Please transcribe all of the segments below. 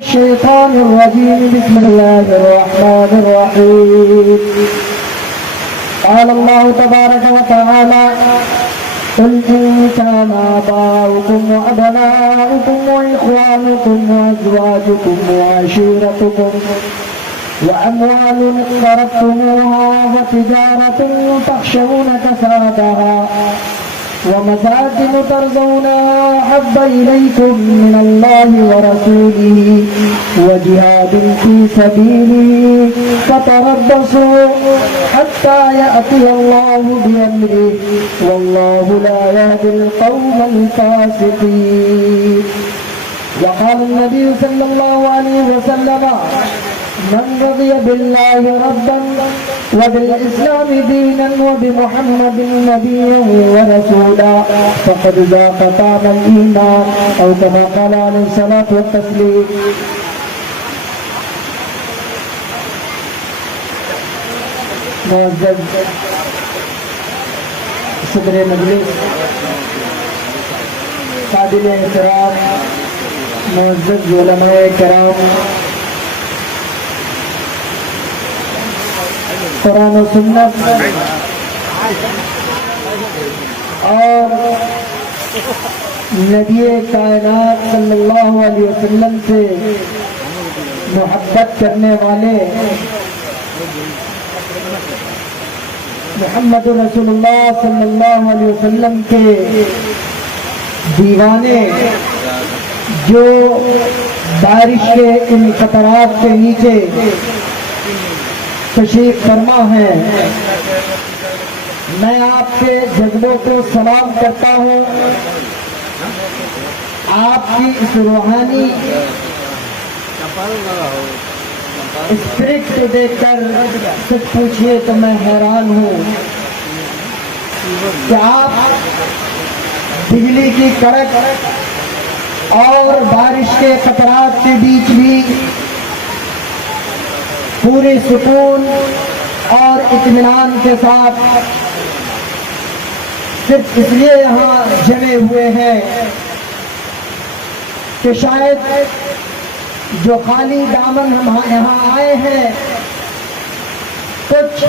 الشيطان الرجيم. بسم الله الرحمن الرحيم. قال الله تبارك وتعالى: قل إن كان آباؤكم وأبناؤكم وإخوانكم وأزواجكم وعشيرتكم وأموال اقترفتموها وتجارة تخشون كسادها ومساكن ترضونها أحب إليكم من الله ورسوله وجهاد في سبيله فتربصوا حتى يأتي الله بأمره والله لا يهدي القوم الفاسقين. وقال النبي صلى الله عليه وسلم: من رضي بالله ربا وبالإسلام دينا وبمحمد نبيا ورسولا فقد ذاق طعم الإيمان، أو كما قال عليه الصلاة والتسليم. معزز صدر مجلس، قابل احترام معزز علماء کرام، قرآن و سنت اور نبی کائنات صلی اللہ علیہ وسلم سے محبت کرنے والے محمد رسول اللہ صلی اللہ علیہ وسلم کے دیوانے جو بارش کے ان قطرات کے نیچے تشریف فرما ہے، میں آپ کے جذبوں کو سلام کرتا ہوں. آپ کی اس روحانی اسپرٹ کو دیکھ کر سچ پوچھئے تو میں حیران ہوں کہ آپ بجلی کی کڑک اور بارش کے قطرات کے بیچ بھی پورے سکون اور اطمینان کے ساتھ صرف اس لیے یہاں جمع ہوئے ہیں کہ شاید جو خالی دامن ہم یہاں آئے ہیں کچھ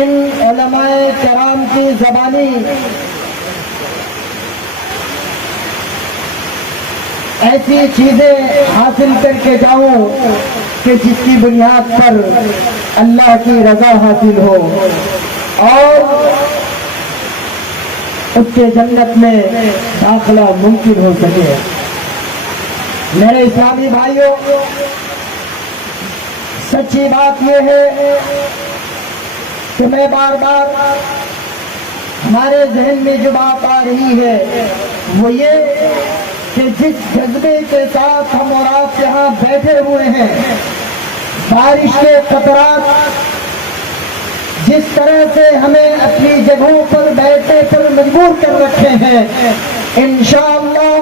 ان علماء کرام کی زبانی ایسی چیزیں حاصل کر کے جاؤں کہ جس کی بنیاد پر اللہ کی رضا حاصل ہو اور اس کے جنت میں داخلہ ممکن ہو سکے. میرے اسلامی بھائیوں، سچی بات یہ ہے کہ میں بار بار ہمارے ذہن میں جو بات آ رہی ہے وہ یہ کہ جس جذبے کے ساتھ ہم اور آپ یہاں بیٹھے ہوئے ہیں، بارش کے قطرات جس طرح سے ہمیں اپنی جگہوں پر بیٹھنے پر مجبور کر رکھے ہیں، انشاءاللہ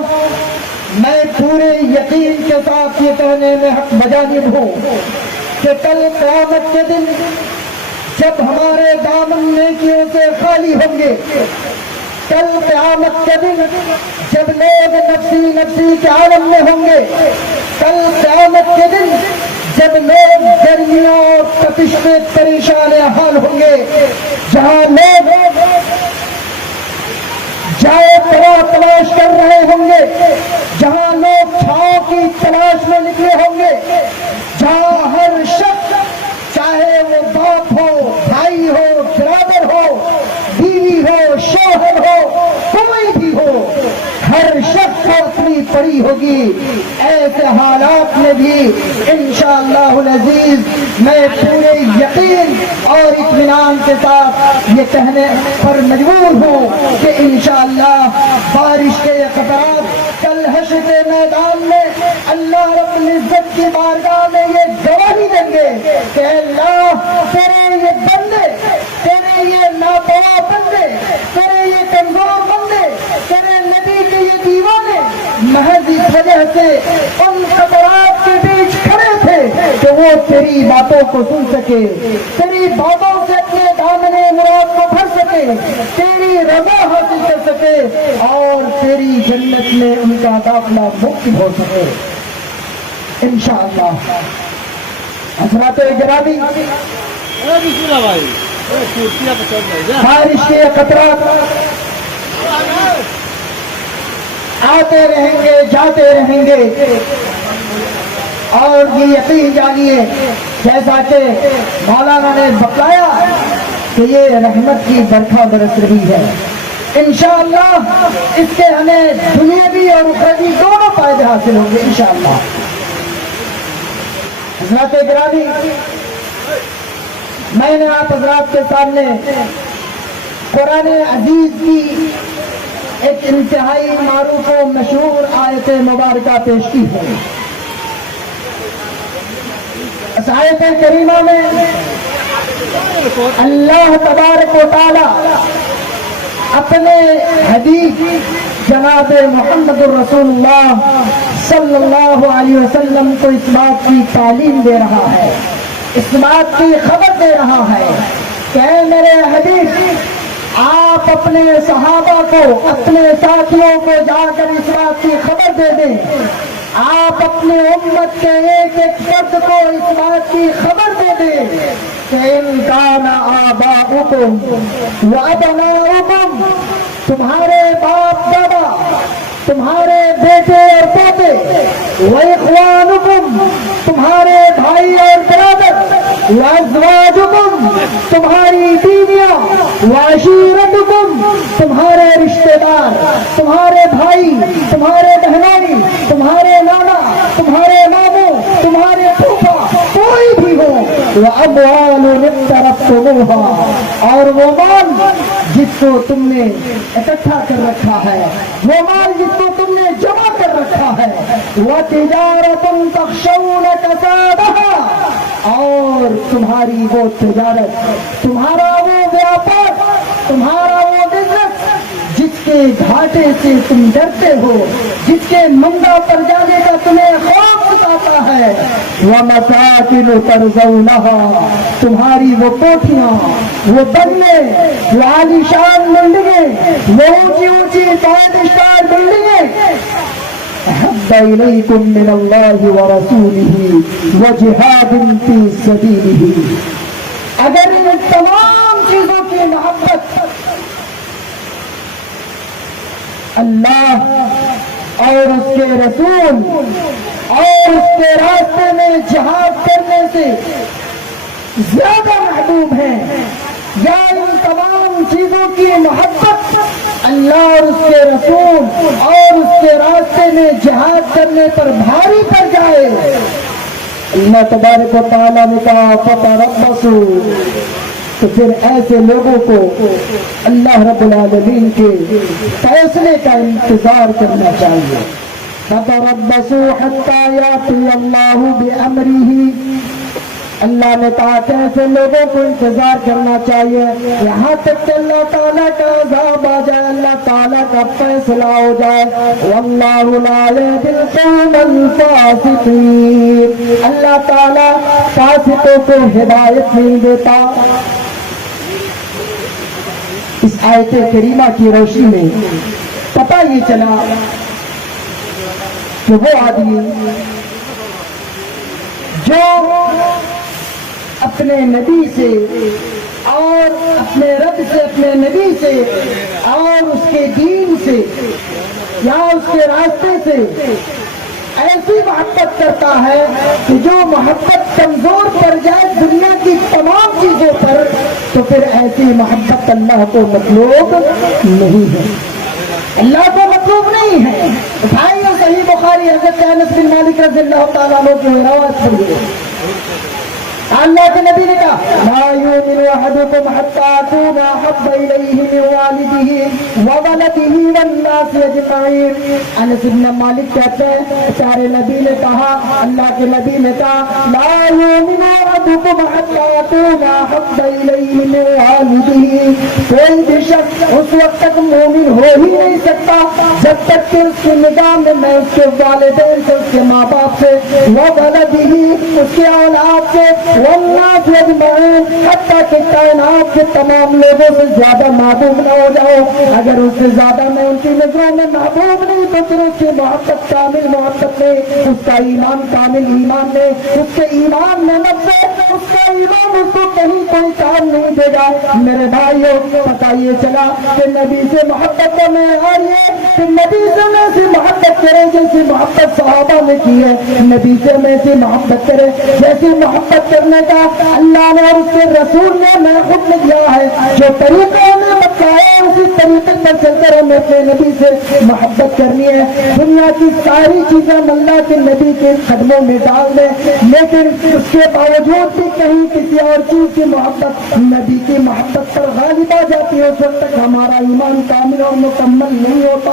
میں پورے یقین کے ساتھ یہ کہنے میں حق بجانب ہوں کہ کل قیامت کے دن جب ہمارے دامن نیکیوں سے خالی ہوں گے، کل قیامت کے دن جب لوگ نفسی نفسی کے عالم میں ہوں گے، کل قیامت کے دن جب لوگ گرمیوں اور تپش میں پریشان حال ہوں گے، جہاں لوگ جائے تلاش کر رہے ہوں گے، جہاں لوگ چھاؤں کی تلاش میں نکلے ہوں گے، جہاں ہر شخص چاہے وہ باپ ہو، بھائی ہو، برادر ہو، بیوی ہو، شوہر ہو، کوئی بھی ہو، ہر شخص کو اپنی پڑی ہوگی. ایسے حالات میں بھی انشاءاللہ العزیز میں پورے یقین اور اطمینان کے ساتھ یہ کہنے پر مجبور ہوں کہ انشاءاللہ بارش کے قطرات کل حشر کے میدان میں اللہ رب العزت کی بارگاہ میں یہ گواہی دیں گے کہ اللہ تیرے یہ بندے، تیرے یہ ناتواں بندے، تیرے یہ کمزور بندے، تیرے نبی کے یہ دیوانے محض اس وجہ سے ان قطرات کے بیچ کھڑے تھے کہ وہ تیری باتوں کو سن سکے، تیری باتوں سے اپنے دامن مراد کو بھر سکے، تیری رضا حاصل کر سکے اور تیری جنت میں ان کا داخلہ ممکن ہو سکے. انشاءاللہ. حضرات گرامی، بارش کے قطرات آتے رہیں گے، جاتے رہیں گے، اور یہ یقین جانیے جیسا کہ مولانا نے بتلایا کہ یہ رحمت کی برکھا برس رہی ہے. انشاءاللہ اس کے ہمیں دنیاوی اور اخروی دونوں فائدے حاصل ہوں گے انشاءاللہ. حضرات گرامی، میں نے آپ حضرات کے سامنے قرآن عزیز کی ایک انتہائی معروف و مشہور آیت مبارکہ پیش کی ہے. اس آیت کریمہ میں اللہ تبارک و تعالی اپنے حبیب جناب محمد الرسول اللہ صلی اللہ علیہ وسلم کو اس بات کی تعلیم دے رہا ہے، اس بات کی خبر دے رہا ہے کہ اے میرے حبیب، آپ اپنے صحابہ کو، اپنے ساتھیوں کو جا کر اس بات کی خبر دے دیں، آپ اپنے امت کے ایک ایک فرد کو اس بات کی خبر دے دیں کہ ان کان آباؤکم وابناؤکم، تمہارے باپ دادا، تمہارے بیٹے اور پوتے، وإخوانکم، تمہارے بھائی اور برادر، وأزواجکم، تمہاری بیویاں، وعشیرتکم، تمہارے رشتہ دار، تمہارے بھائی، تمہارے بہنوئی، تمہارے نانا، تمہارے ماموں، تمہارے پھوپھا، کوئی بھی ہو، وأموال اقترفتموها، اور وہ مال جس کو تم نے اکٹھا کر رکھا ہے، وہ مال جس کو تم نے جمع کر رکھا ہے، وَتِجَارَةٌ تَخْشَوْنَ كَسَادَهَا، اور تمہاری وہ تجارت، تمہارا وہ ویاپار، تمہارا وہ بزنس جس کے گھاٹے سے تم ڈرتے ہو، جس کے مندا پر جانے کا تمہیں خوف ستاتا ہے، وَمَسَاكِنُ تَرْضَوْنَهَا، تمہاری وہ کوٹھیاں، وہ بنگلے، وہ عالیشان بلڈنگیں، وہ اونچی اونچی 5 اسٹار بلڈنگیں، احب الیکم من اللہ ورسولہ وجہاد فی سبیلہ، اگر ان تمام چیزوں کی محبت اللہ اور اس کے رسول اور اس کے راستے میں جہاد کرنے سے زیادہ محبوب ہیں، یا ان تمام چیزوں کی محبت اللہ اور اس کے رسول اور اس کے راستے میں جہاد کرنے پر بھاری پڑ جائے، اللہ تبارک و تعالیٰ نے کہا فتربصوا، تو پھر ایسے لوگوں کو اللہ رب العالمین کے فیصلے کا انتظار کرنا چاہیے. فتربصوا حتى يأتي الله بأمره، اللہ نے کہا کہ ایسے لوگوں کو انتظار کرنا چاہیے یہاں تک کہ اللہ تعالیٰ کا عذاب آ جائے، اللہ تعالیٰ کا فیصلہ ہو جائے. واللہ لا يهدي القوم الفاسقین، اللہ تعالیٰ فاسقوں کو ہدایت نہیں دیتا. اس آیت کریمہ کی روشنی میں پتہ یہ چلا کہ وہ آدمی جو اپنے نبی سے اور اپنے رب سے، اپنے نبی سے اور اس کے دین سے یا اس کے راستے سے ایسی محبت کرتا ہے کہ جو محبت کمزور پڑ جائے دنیا کی تمام چیزوں پر، تو پھر ایسی محبت اللہ کو مطلوب نہیں ہے، اللہ کو مطلوب نہیں ہے. بھائیو، صحیح بخاری حضرت انس بن مالک رضی اللہ تعالیٰ عنہ کی روایت پڑھیے، اللہ کے نبی نے کہا لا یؤمن احدکم حتی اکون احب الیہ من والدہ وولدہ والناس اجمعین. انس بن مالک کہتے ہیں پیارے نبی نے کہا، اللہ کے نبی نے کہا لا یؤمن احدکم حتی اکون احب الیہ من والدہ، کوئی بھی شخص اس وقت تک مومن ہو ہی نہیں سکتا جب تک کہ اس کی نگاہ میں اس کے والدین سے، اس کے ماں باپ سے، وولدہ اس کے اولاد سے والناس اجمعین حتیٰ کہ کائنات کے تمام لوگوں سے زیادہ محبوب نہ ہو جاؤ. اگر اس سے زیادہ میں ان کی نظروں میں محبوب نہیں تو پھر اس کی محبت کامل محبت میں, اس کا ایمان کامل ایمان میں, اس کے ایمان میں نفس اس کا ایمان اس کو کہیں کوئی کام نہیں دے گا. میرے بھائیوں پتا یہ چلا کہ نبی سے محبت کا معیار یہ کہ نبی سے میں سے محبت کرے جیسی محبت صحابہ نے کی ہے, نبی سے میں سے محبت کرے جیسی محبت کرنے کا اللہ نے اور اس کے رسول نے میں خود نے دیا ہے. جو طریقہ ہمیں بتایا اسی طریقے پر چل کر ہمیں اپنے نبی سے محبت کرنی ہے. دنیا کی ساری چیزیں اللہ کے نبی کے قدموں میں ڈال دیں, لیکن اس کے باوجود بھی کہیں کسی اور چیز کی محبت نبی کی محبت پر غالب آ جاتی ہے, اس وقت تک ہمارا ایمان کامل اور مکمل نہیں ہوتا.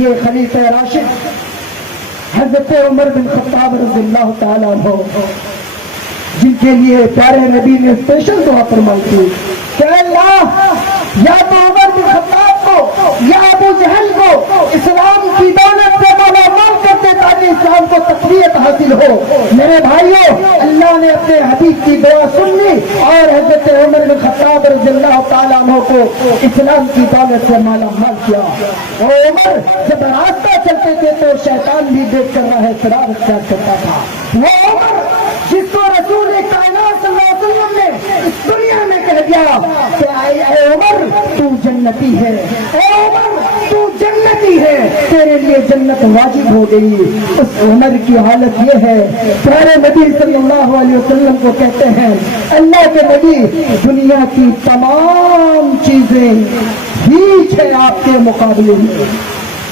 یہ خلیفہ راشد حضرت عمر بن خطاب رضی اللہ تعالیٰ عنہ, جن کے لیے پیارے نبی نے اسپیشل دعا فرمائی تھی کہ اللہ یا تو عمر بن خطاب کو یا ابو جہل کو اسلام کی دولت سے مالا مال کرتے تاکہ اسلام کو تقویت حاصل ہو. میرے بھائیوں اللہ نے اپنے حبیب کی دعا سن لی اور حضرت عمر بن خطاب رضی اللہ تعالیٰ عنہ کو اسلام کی دولت سے مالا مال کیا. اور عمر جب راستہ چلتے تھے تو شیطان بھی دیکھ کر راہ فرار اختیار کرتا تھا. وہ عمر جس کو رسول کائنات صلی اللہ علیہ وسلم نے اس دنیا میں کہہ دیا کہ اے عمر تو جنتی ہے, اے عمر تو جنتی ہے, تیرے لیے جنت واجب ہو گئی. اس عمر کی حالت یہ ہے, پیارے نبی صلی اللہ علیہ وسلم کو کہتے ہیں اللہ کے نبی دنیا کی تمام چیزیں ہیچ ہے آپ کے مقابلے میں,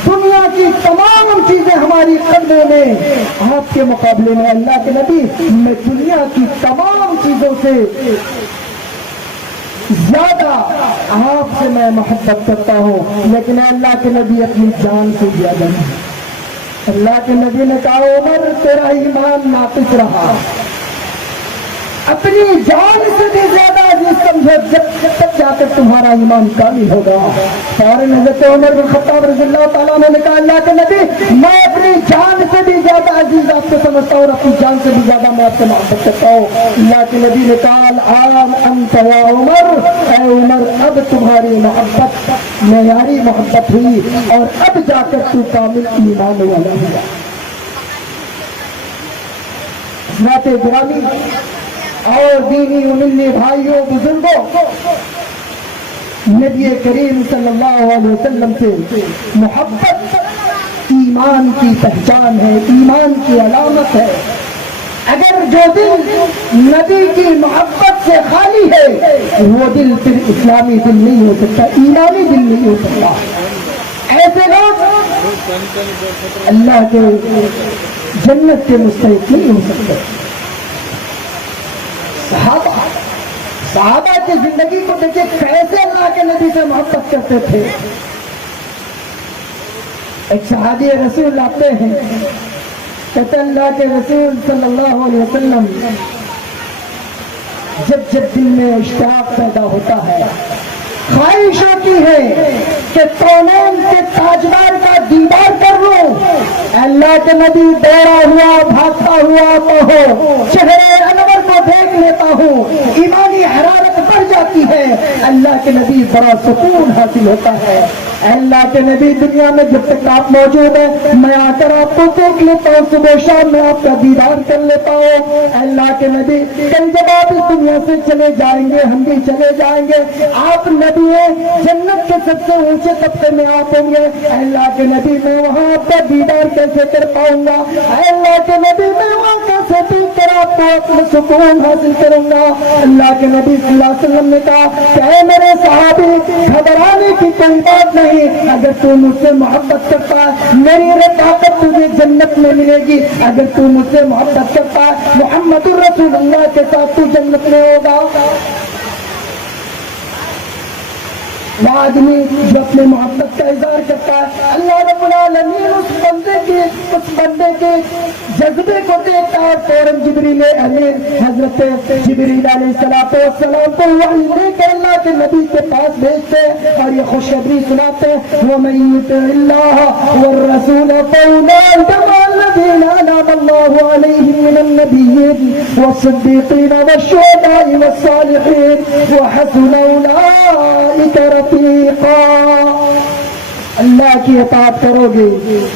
دنیا کی تمام چیزیں ہماری قدموں میں آپ کے مقابلے میں. اللہ کے نبی میں دنیا کی تمام چیزوں سے زیادہ آپ سے میں محبت کرتا ہوں, لیکن اللہ کے نبی اپنی جان سے زیادہ نہیں. اللہ کے نبی نے کہا عمر تیرا ایمان ناقص رہا, اپنی جان سے بھی زیادہ عزیز سمجھو جب تک جا کر تمہارا ایمان کامل ہوگا. فوراً حضرت عمر بن خطاب رضی اللہ تعالیٰ نے کہا اللہ کے نبی میں اپنی جان سے بھی زیادہ عزیز آپ کو سمجھتا ہوں اور اپنی جان سے بھی زیادہ میں آپ سے محبت کرتا ہوں. اللہ کے نبی نے کہا الآن انت یا عمر, اے عمر اب تمہاری محبت معیاری محبت ہوئی اور اب جا کر تو کامل ایمان والا ہوا. حضرات گرامی اور دینی ملی بھائیوں بزرگوں, نبی کریم صلی اللہ علیہ وسلم سے محبت ایمان کی پہچان ہے, ایمان کی علامت ہے. اگر جو دل نبی کی محبت سے خالی ہے وہ دل پھر اسلامی دل نہیں ہو سکتا, ایمانی دل نہیں ہو سکتا. ایسے لوگ اللہ کے جنت کے مستحق نہیں ہو سکتے. صحابہ کی زندگی کو دیکھیں کیسے اللہ کے نبی سے محبت کرتے تھے. ایک صحابی رسول آتے ہیں, کہتے اللہ کے رسول صلی اللہ علیہ وسلم جب جب دل میں اشتیاق پیدا ہوتا ہے, خواہش ہوتی ہے کہ کونین کے تاجدار کا دیدار کر لوں, اللہ کے نبی دوڑا ہوا بھاگتا ہوا کہو چہرے انور کو دیکھ لیتا ہوں, ایمانی حرارت بڑھ جاتی ہے, اللہ کے نبی بڑا سکون حاصل ہوتا ہے. اللہ کے نبی دنیا میں جب تک آپ موجود ہیں میں آ کر آپ کو دیکھ لیتا ہوں, صبح شام میں آپ کا دیدار کر لیتا ہوں. اللہ کے نبی کل جب آپ اس دنیا سے چلے جائیں گے ہم بھی چلے جائیں گے, آپ نبی ہیں جنت کے سب سے اونچے طبقے میں آپ ہوں گے. اللہ کے نبی میں وہاں آپ کا دیدار کیسے کر پاؤں گا, اللہ کے نبی میں وہاں کیسے دیکھ کر آپ کو اپنا سکون حاصل کروں گا. اللہ کے نبی صلی اللہ علیہ وسلم نے کہا کہ اے میرے صحابی گھبرانے کی کوئی بات نہیں, اگر تو مجھ سے محبت کرتا ہے میری رفاقت تجھے جنت میں ملے گی, اگر تو مجھ سے محبت کرتا ہے محمد رسول اللہ کے ساتھ تو جنت میں ہوگا. وہ آدمی جو اپنے محبت کا اظہار کرتا ہے اللہ رب العالمین اس بندے کے جذبے کو دیکھتا ہے. فوراً جبریل امین حضرت جبریل علیہ السلام کو وحی لے کے اللہ کے نبی کے پاس بھیجتے اور یہ خوشخبری سناتے وَمَن يُطِعِ اللَّهَ وَالرَّسُولَ فَأُولَٰئِكَ مَعَ الَّذِينَ أَنْعَمَ اللَّهُ النبيين والصديقين والشهداء والصالحين وحسن أولئك رفيقا. اللہ کی اطاعت کرو گے،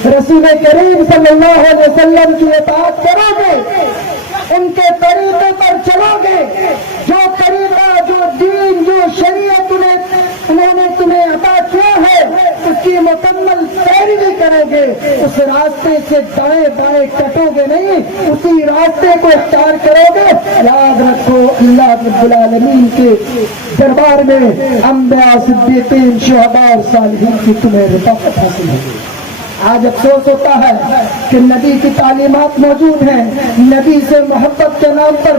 رسول کریم صلی اللہ علیہ وسلم کی اطاعت کرو گے، ان کے طریقے پر چلو گے، جو طریقہ، جو دین، جو شریعت انہوں نے تمہیں عطا کیا ہے اس کی مکمل پیروی کرو گے. اس راستے سے دائیں بائیں کٹو گے نہیں، اسی راستے کو اختیار کرو گے. یاد رکھو اللہ رب العالمین کے دربار میں انبیاء، صدیقین، شہداء اور صالحین کی تمہیں رفاقت حاصل ہوگی. آج افسوس ہوتا ہے کہ نبی کی تعلیمات موجود ہیں، نبی سے محبت کے نام پر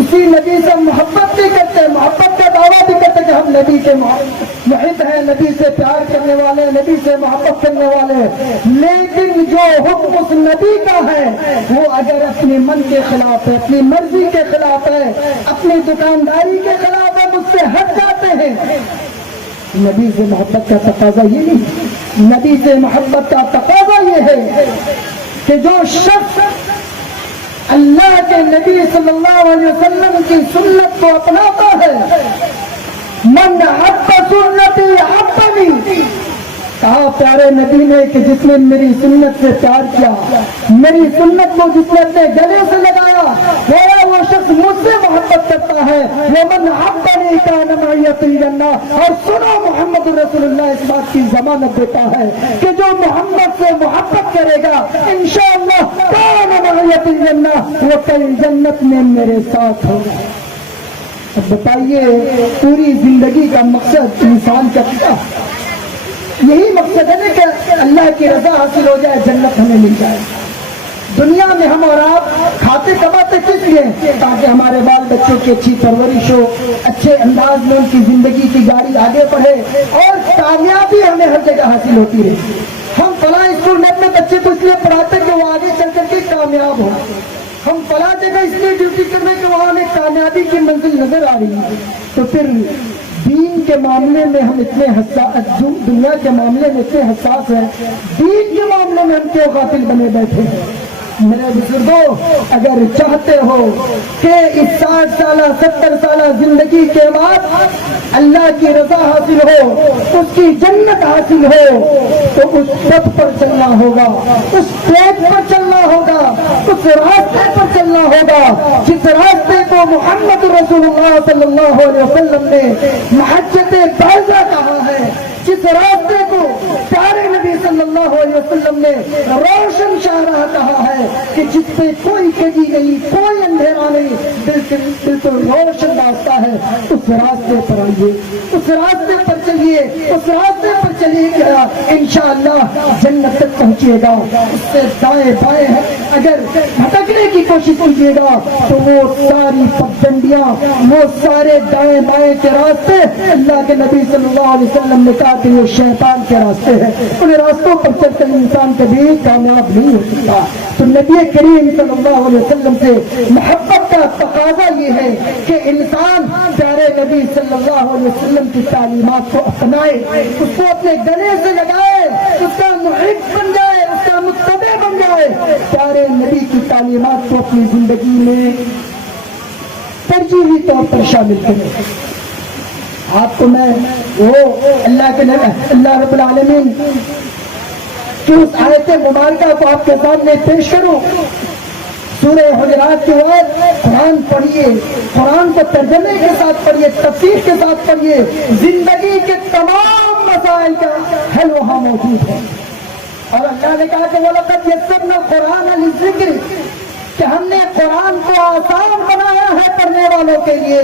اسی نبی سے محبت بھی کرتے ہیں، محبت کا دعویٰ بھی کرتے ہیں کہ ہم نبی کے محب ہیں، نبی سے پیار کرنے والے، نبی سے محبت کرنے والے، لیکن جو حکم اس نبی کا ہے وہ اگر اپنے من کے خلاف ہے، اپنی مرضی کے خلاف ہے، اپنی دکانداری کے خلاف ہے، مجھ سے ہٹ جاتے ہیں. نبی سے محبت کا تقاضا یہ نہیں، نبی سے محبت کا تقاضا یہ ہے کہ جو شخص اللہ کے نبی صلی اللہ علیہ وسلم کی سنت کو اپناتا ہے، من حب سنتی حبنی، کہا پیارے نبی نے کہ جس نے میری سنت سے پیار کیا، میری سنت کو جس نے اپنے گلے سے لگایا، وہ شخص مجھ سے محبت کرتا ہے. ومن حبنی کان معی فی الجنہ. اور سنو محمد رسول اللہ اس بات کی ضمانت دیتا ہے کہ جو محمد سے محبت کرے گا انشاءاللہ کان معی فی الجنہ، وہ کل جنت میں میرے ساتھ ہوگا. اب بتائیے پوری زندگی کا مقصد انسان کا کیا؟ یہی مقصد ہے کہ اللہ کی رضا حاصل ہو جائے، جنت ہمیں مل جائے. دنیا میں ہم اور آپ کھاتے کماتے کس لیے؟ تاکہ ہمارے بال بچوں کی اچھی پرورش ہو، اچھے انداز میں ان کی زندگی کی گاڑی آگے بڑھے اور کامیابی ہمیں ہر جگہ حاصل ہوتی رہے. ہم فلاں اسکول میں اپنے بچے کو اس لیے پڑھاتے کہ وہ آگے چل کر کے کامیاب ہو. ہم فلاں جگہ اس لیے ڈیوٹی کر رہے کہ وہاں ہمیں کامیابی کی منزل نظر آ رہی ہے. تو پھر دین کے معاملے میں ہم اتنے حساس، دنیا کے معاملے میں اتنے حساس ہیں، دین کے معاملے میں ہم کیوں غافل بنے بیٹھے ہیں؟ میرے بزرگوں، اگر چاہتے ہو کہ اس 60 سالہ 70 سالہ زندگی کے بعد اللہ کی رضا حاصل ہو، اس کی جنت حاصل ہو، تو اس پتھ پر چلنا ہوگا، اس پیٹ پر چلنا ہوگا، اس راستے پر چلنا ہوگا جس راستے کو محمد رسول اللہ صلی اللہ علیہ وسلم نے محجت بیضا کہا ہے، جس راستے کو پیارے نبی صلی اللہ علیہ وسلم نے روشن شاہراہ کہا ہے کہ جس پہ کوئی کجی نہیں، کوئی اندھیرا نہیں، بالکل روشن راستہ ہے. اس راستے پر آئیے، اس راستے پر چلیے، اس راستے پر چلیے گا انشاءاللہ جنت تک پہنچیے گا. اس سے دائیں بائیں اگر بھٹکنے کی کوشش کیجیے گا تو وہ ساری پگڈنڈیاں، وہ سارے دائیں بائیں کے راستے اللہ کے نبی صلی اللہ علیہ وسلم نے کہا کہ یہ شیطان کے راستے ہیں. ان راستوں پر چل کر انسان کبھی کامیاب نہیں ہو سکتا. تو نبی کریم صلی اللہ علیہ وسلم سے محبت کا تقاضا یہ ہے کہ انسان پیارے نبی صلی اللہ علیہ وسلم کی تعلیمات کو اپنائے، اس کو اپنے گلے سے لگائے، اس کا محب بن جائے، اس کا متبع بن جائے، پیارے نبی کی تعلیمات کو اپنی زندگی میں ترجیحی طور پر شامل کرے. آپ کو میں وہ اللہ رب العالمین کہ اس آیت مبارکہ کو آپ کے سامنے پیش کروں. سورہ حجرات کی آیت، قرآن پڑھیے، قرآن کو ترجمے کے ساتھ پڑھیے، تفسیر کے ساتھ پڑھیے. زندگی کے تمام مسائل کا حل وہاں موجود ہے. اور اللہ نے کہا کہ وَلَقَدْ يَسَّرْنَا الْقُرْآنَ لِلذِّكْرِ، کہ ہم نے قرآن کو آسان بنایا ہے پڑھنے والوں کے لیے.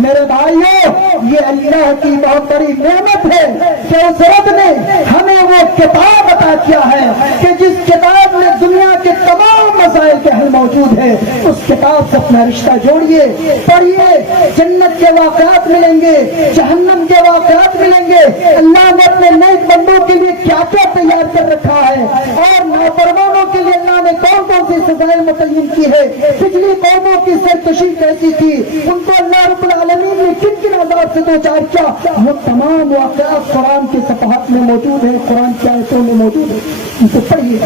میرے بھائیوں، یہ اللہ کی بہت بڑی نعمت ہے کہ اس رب نے ہمیں وہ کتاب عطا کیا ہے کہ جس کتاب میں دنیا کے تمام مسائل کے حل موجود ہے. اس کتاب سے اپنا رشتہ جوڑیے، پڑھیے. جنت کے واقعات ملیں گے، جہنم کے واقعات ملیں گے. اللہ نے اپنے نیک بندوں کے لیے کیا کیا تیار کر رکھا ہے، اور نافرمانوں کے لیے اللہ نے کون کون سی سزائیں متعین کی ہے. پچھلی قوموں کی سرکشی کیسی تھی، ان کو اللہ رب العالمین نے کن کن عذاب سے دو چار کیا، وہ تمام واقعات قرآن کے صفحات میں موجود ہیں، قرآن کی آیتوں میں موجود ہیں. ان کو پڑھیے.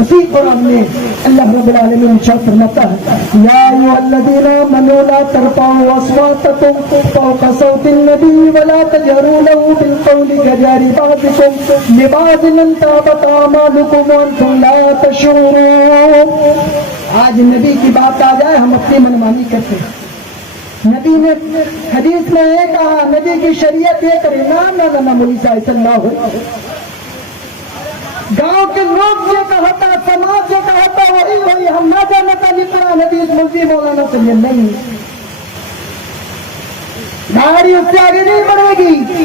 اسی قرآن میں اللہ رب العالمین ارشاد فرماتا ہے یا ایھا الذین آمنوا لا ترفعوا اصواتکم فوق صوت النبی ولا تجهروا له بالقول كجهر بعضکم لبعض ان تحبط اعمالکم وانتم لا تشعرون۔ آج نبی کی بات آ جائے ہم اپنی منمانی کرتے ہیں۔ نبی نے حدیث میں یہ کہا، نبی کی شریعت یہ کرے نہ مولی صاحب صلی اللہ علیہ وسلم، گاؤں کے لوگ جو کہا تھا، سماج جو کہا تھا وہی ہم نہ جانا تھا قرآن حدیث مفتی مولانا سے نہیں، داڑھی اس سے آگے نہیں بڑھے گی۔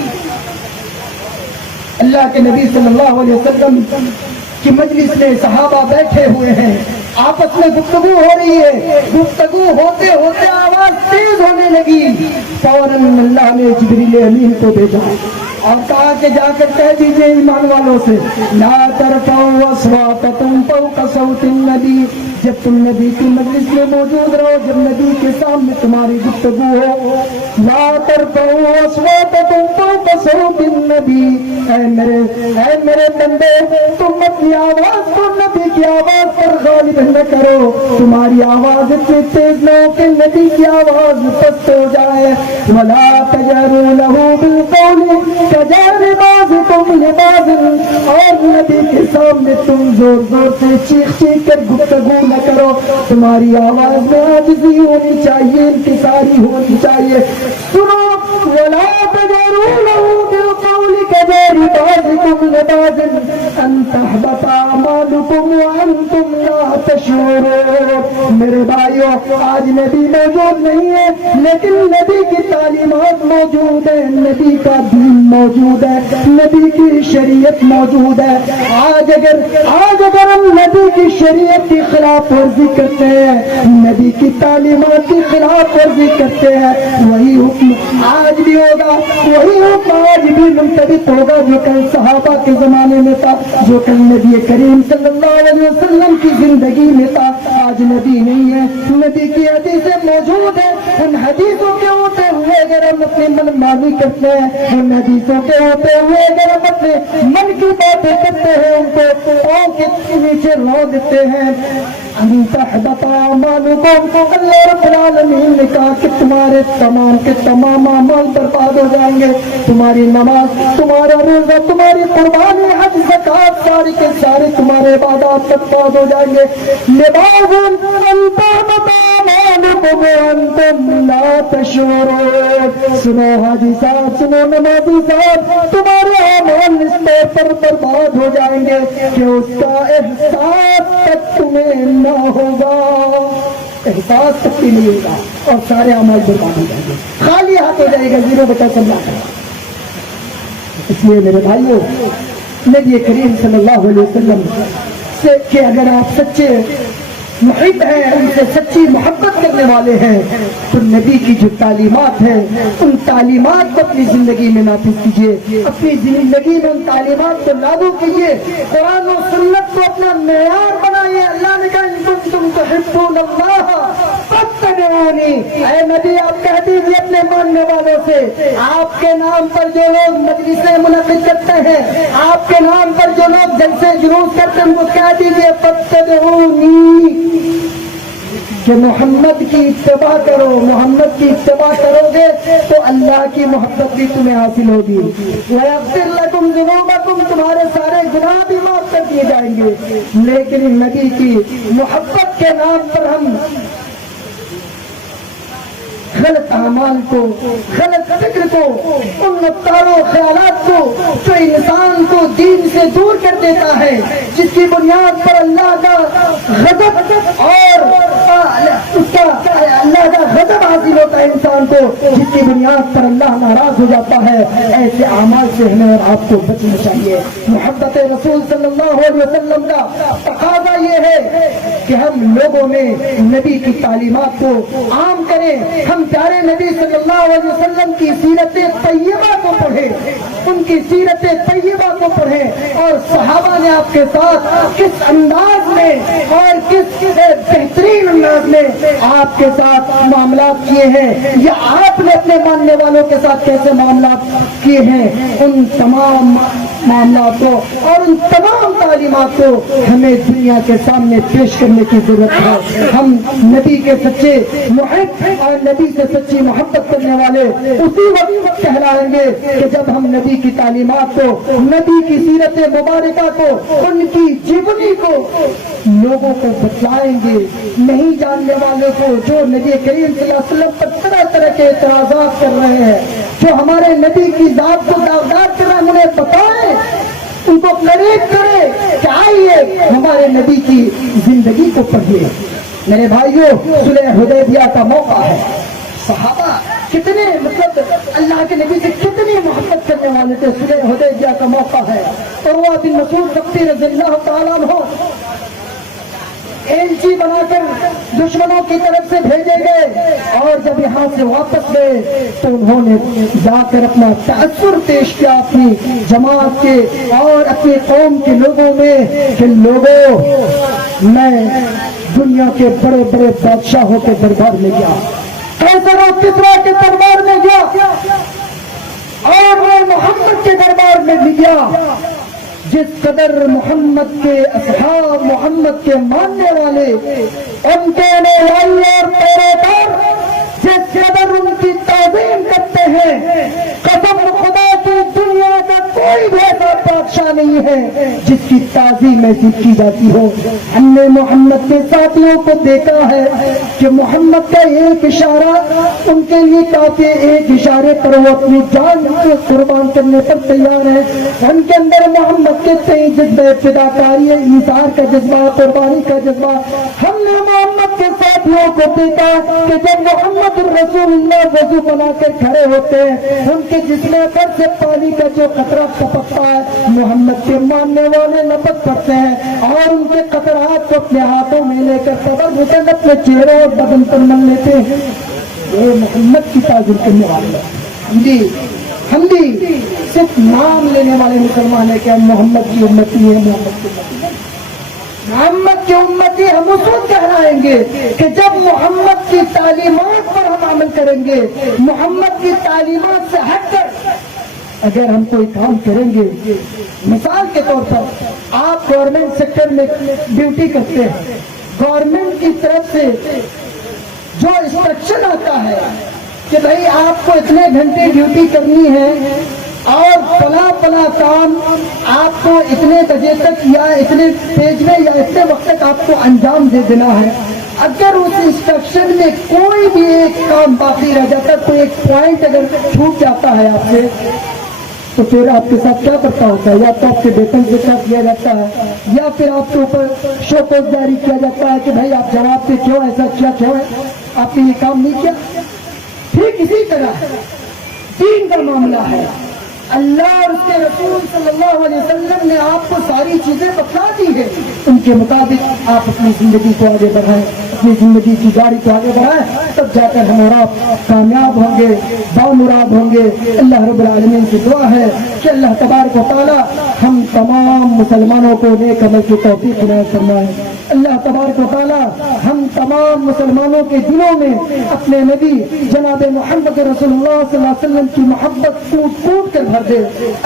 اللہ کے نبی صلی اللہ علیہ وسلم کی مجلس میں صحابہ بیٹھے ہوئے ہیں، آپس میں گفتگو ہو رہی ہے، گفتگو ہوتے ہوتے آواز تیز ہونے لگی، فوراً اللہ نے جبریل امین کو بھیجا اور کہا کہ جا کر کہہ دیجئے ایمان والوں سے لا ترفعوا اصواتکم فوق صوت النبی، جب تم نبی کی مجلس میں موجود رہو، جب نبی کے سامنے تمہاری گفتگو ہو، لا ترفعوا اصواتکم فوق صوت النبی، اے میرے بندے تم اپنی آواز کو نبی کی آواز پر غالب نہ کرو، تمہاری آواز اتنی تیز نہ ہو کہ نبی کی آواز پست ہو جائے، ولا تجهروا له بالقول كجهر بعضكم لبعض، اور نبی کے سامنے تم زور زور سے چیخ چیخ کر گفتگو نہ کرو، تمہاری آواز میں عاجزی ہونی چاہیے، انکساری ہونی چاہیے۔ سنو ولا تجهروا له بالقول كجهر بعضكم لبعض ان تحبط اعمالكم وانتم لا تشعرون۔ میرے بھائیو، آج نبی موجود نہیں ہے لیکن نبی کی تعلیمات موجود ہے، نبی کا دین موجود ہے، نبی کی شریعت موجود ہے۔ آج اگر ہم نبی کی شریعت کی خلاف ورزی کرتے ہیں، نبی کی تعلیمات کی خلاف ورزی کرتے ہیں، وہی حکم آج بھی ہوگا، وہی حکم آج بھی منطبق ہوگا جو کل صحابہ کے زمانے میں تھا، جو کل نبی کریم صلی اللہ علیہ وسلم کی زندگی میں تھا۔ آج نبی نہیں ہے، نبی کی حدیثیں موجود ہیں، ان حدیثوں کے ہوتے ہوئے اگر ہم اپنی من مانی کرتے ہیں، ان حدیثوں کے ہوتے ہوئے اگر ہم اپنے من کی باتیں کرتے ہیں، ان کو پاؤں کے نیچے رو دیتے ہیں، ان تحبط اعمالکم، اللہ رب العالمین نے کہا کہ تمہارے تمام کے تمام اعمال برباد ہو جائیں گے، تمہاری نماز، تمہارا روزہ، تمہاری قربانی، حج، زکات، سارے کے سارے تمہارے عبادات برباد ہو جائیں گے۔ لباس ان تحبط اعمالکم وانتم لا تشعرون۔ سنو حاجی صاحب، سنو نمازی صاحب، تمہارے اعمال اس طور پر برباد ہو جائیں گے کہ اس کا احساس تک تمہیں نہ ہوگا، احساس تک بھی نہیں ہوگا، اور سارے اعمال برباد ہو جائیں گے، خالی ہاتھ ہو جائے گا، زیرو بتا چلنا ہے۔ اس لیے میرے بھائیوں، نبی کریم صلی اللہ علیہ وسلم سے کہ اگر آپ سچے محب ہیں، ان سے سچی محبت کرنے والے ہیں، تو نبی کی جو تعلیمات ہیں ان تعلیمات کو اپنی زندگی میں نافذ کیجیے، اپنی زندگی میں ان تعلیمات کو لاگو کیجیے، قرآن و سنت کو اپنا معیار بنائیے۔ اللہ نے کہا ان کنتم تحبون اللہ فاتبعونی، اے نبی آپ کہہ دیجیے اپنے ماننے والوں سے، آپ کے نام پر جو لوگ مجلسیں منعقد کرتے ہیں، آپ کے نام پر جو لوگ جلسے جلوس کرتے ہیں، ان کو کہہ دیجیے فاتبعونی، کہ محمد کی اتباع کرو، محمد کی اتباع کرو گے تو اللہ کی محبت بھی تمہیں حاصل ہوگی، وَيَغْفِرْ لَكُمْ ذُنُوبَكُمْ، تمہارے سارے گناہ بھی معاف کر دیے جائیں گے۔ لیکن نبی کی محبت کے نام پر ہم غلط اعمال کو، غلط فکر کو، ان نفسانوں خیالات کو جو انسان کو دین سے دور کر دیتا ہے، جس کی بنیاد پر اللہ کا غضب اور اس کا اللہ کا غضب حاصل ہوتا ہے انسان کو، جس کی بنیاد پر اللہ ناراض ہو جاتا ہے، ایسے اعمال سے ہمیں اور آپ کو بچنا چاہیے۔ محبت رسول صلی اللہ علیہ وسلم کا تقاضا یہ ہے کہ ہم لوگوں میں نبی کی تعلیمات کو عام کریں، ہم پیارے نبی صلی اللہ علیہ وسلم کی سیرت طیبہ کو پڑھیں، ان کی سیرت طیبہ کو پڑھیں، اور صحابہ نے آپ کے ساتھ کس انداز میں اور کس بہترین انداز میں آپ کے ساتھ معاملات معاملات کیے ہیں یا آپ نے اپنے ماننے والوں کے ساتھ کیسے معاملات کیے ہیں، ان تمام معاملات کو اور ان تمام تعلیمات کو ہمیں دنیا کے سامنے پیش کرنے کی ضرورت ہے۔ ہم نبی کے سچے محب اور نبی سے سچی محبت کرنے والے اسی وقت کہلائیں گے کہ جب ہم نبی کی تعلیمات کو، نبی کی سیرت مبارکہ کو، ان کی جیونی کو لوگوں کو بتلائیں گے۔ نہیں جاننے والے کو، جو نبی کریم صلی اللہ علیہ وسلم پر طرح طرح کے اعتراضات کر رہے ہیں، جو ہمارے نبی کی ذات کو داغدار کر رہے ہیں، انہیں بتائیں، ان کو قریب کرے کہ آئیے ہمارے نبی کی زندگی کو پڑھیے۔ میرے بھائیوں، صلح حدیبیہ کا موقع ہے۔ صحابہ کتنے اللہ کے نبی سے کتنی محبت کرنے والے تھے۔ صلح حدیبیہ کا موقع ہے۔ عروہ بن مسعود رضی اللہ تعالیٰ عنہ ایلچی بنا کر دشمنوں کی طرف سے بھیجے گئے، اور جب یہاں سے واپس گئے تو انہوں نے جا کر اپنا تأثر پیش کیا اپنی جماعت کے اور اپنی قوم کے لوگوں میں کہ لوگوں، میں دنیا کے بڑے بڑے بادشاہوں کے دربار میں گیا، قیصر اور کسریٰ کے دربار میں گیا، اور میں محمد کے دربار میں بھی گیا۔ جس قدر محمد کے اصحاب، محمد کے ماننے والے، ان کے نوائی اور پیروکار جس قدر ان کی تعظیم کرتے ہیں، قسم خدا کی دنیا کا کوئی بھی ایسا بادشاہ نہیں ہے جس کی تعظیم ایسی کی جاتی ہو۔ ہم نے محمد کے ساتھیوں کو دیکھا ہے کہ محمد کا ایک اشارہ ان کے لیے کافی، ایک اشارے پر وہ اپنی جان کو قربان کرنے پر تیار ہے۔ ان کے اندر محمد کے تئیں جذبہ فداکاری، ایثار کا جذبہ، قربانی کا جذبہ۔ ہم نے محمد کے ساتھیوں کو دیکھا کہ جب محمد رسول اللہ وضو بنا کر کھڑے ہوتے ہیں، ان کے جسم پر سے پانی کا جو قطرہ ٹپکتا ہے، محمد کے ماننے والے لپٹ پڑتے ہیں اور ان کے قطرات کو اپنے ہاتھوں میں لے کر تبرکن اپنے چہرے اور بدن پر مل لیتے ہیں۔ یہ محمد کی تعظیم کرنے والے ہم بھی صرف نام لینے والے مسلمان ہیں کہ ہم محمد کی امتی ہیں، محمد کی امتی ہم اس وقت کہلائیں گے کہ جب محمد کی تعلیمات پر ہم عمل کریں گے۔ محمد کی تعلیمات سے ہٹ کر اگر ہم کوئی کام کریں گے، مثال کے طور پر آپ گورنمنٹ سیکٹر میں ڈیوٹی کرتے ہیں، گورنمنٹ کی طرف سے جو انسٹرکشن آتا ہے کہ بھائی آپ کو اتنے گھنٹے ڈیوٹی کرنی ہے اور فلاں کام آپ کو اتنے بجے تک یا اتنے پیج میں یا اتنے وقت تک آپ کو انجام دے دینا ہے، اگر اس انسٹرکشن میں کوئی بھی ایک کام باقی رہ جاتا ہے، کوئی ایک پوائنٹ اگر چھوٹ جاتا ہے آپ سے، تو پھر آپ کے ساتھ کیا کرتا ہوتا ہے؟ یا تو آپ کے ویتن سے کیا کیا جاتا ہے، یا پھر آپ کے اوپر شوکت جاری کیا جاتا ہے کہ بھائی آپ جواب پہ کیوں ایسا کیا، کیوں ہے آپ نے یہ کام نہیں کیا۔ ٹھیک اسی طرح دین کا معاملہ ہے۔ اللہ اور اس کے رسول صلی اللہ علیہ وسلم نے آپ کو ساری چیزیں بتلا دی ہے، ان کے مطابق آپ اپنی زندگی کو آگے بڑھائیں، اپنی زندگی کی گاڑی کو آگے بڑھائیں، تب جا کر ہم اور آپ کامیاب ہوں گے، بامراد ہوں گے۔ اللہ رب العالمین سے دعا ہے کہ اللہ تبارک و تعالی ہم تمام مسلمانوں کو نیک عمل کی توفیق عنایت فرمائے۔ اللہ تبارک و تعالی ہم تمام مسلمانوں کے دلوں میں اپنے نبی جناب محمد رسول اللہ صلی اللہ علیہ وسلم کی محبت کوٹ کوٹ کر بھر دے۔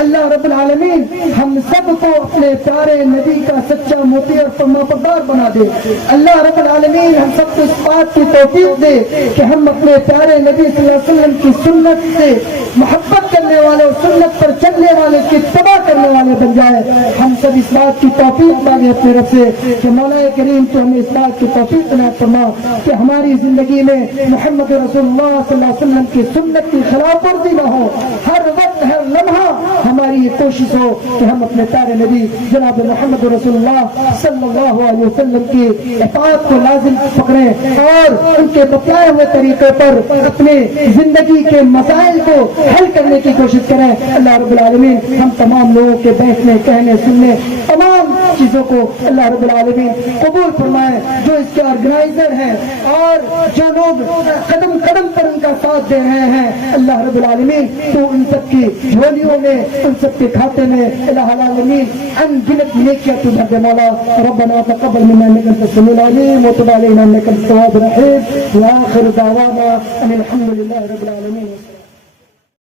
اللہ رب العالمین ہم سب کو اپنے پیارے نبی کا سچا موتی اور فرمانبردار بنا دے۔ اللہ رب العالمین ہم سب کو اس بات کی توفیق دے کہ ہم اپنے پیارے نبی صلی اللہ علیہ وسلم کی سنت سے محبت کرنے والے اور سنت پر چلنے والے کی اتباع کرنے والے بن جائے۔ ہم سب اس بات کی توفیق مانگے اپنے رب سے کہ مولا کریم تو ہمیں اس بات کی توفیق عنایت فرما کہ ہماری زندگی میں محمد رسول اللہ صلی اللہ علیہ وسلم کی سنت کی خلاف ورزی نہ ہو۔ ہر وقت ہر لمحہ ہماری یہ کوشش ہو کہ ہم اپنے پیارے نبی جناب محمد رسول اللہ صلی اللہ علیہ وسلم کی اطاعت کو لازم پکڑیں اور ان کے بتائے ہوئے طریقے پر اپنے زندگی کے مسائل کو حل کرنے کی کوشش کریں۔ اللہ رب العالمین ہم تمام لوگوں کے بیٹھنے، کہنے، سننے، تمام چیزوں کو اللہ رب العالمین قبول فرمائے. جو اس کے آرگنائزر ہیں اور جو لوگ قدم قدم پر ان کا ساتھ دے رہے ہیں, اللہ رب العالمین تو ان سب کی جھولیوں میں, ان سب کے کھاتے میں الہ العالمین ان گنت نیکیاں تو بھر دے مولا. ربنا تقبل منا انك انت السميع العليم وتب علينا انك انت التواب الرحيم. واخر دعوانا ان الحمد لله رب العالمين.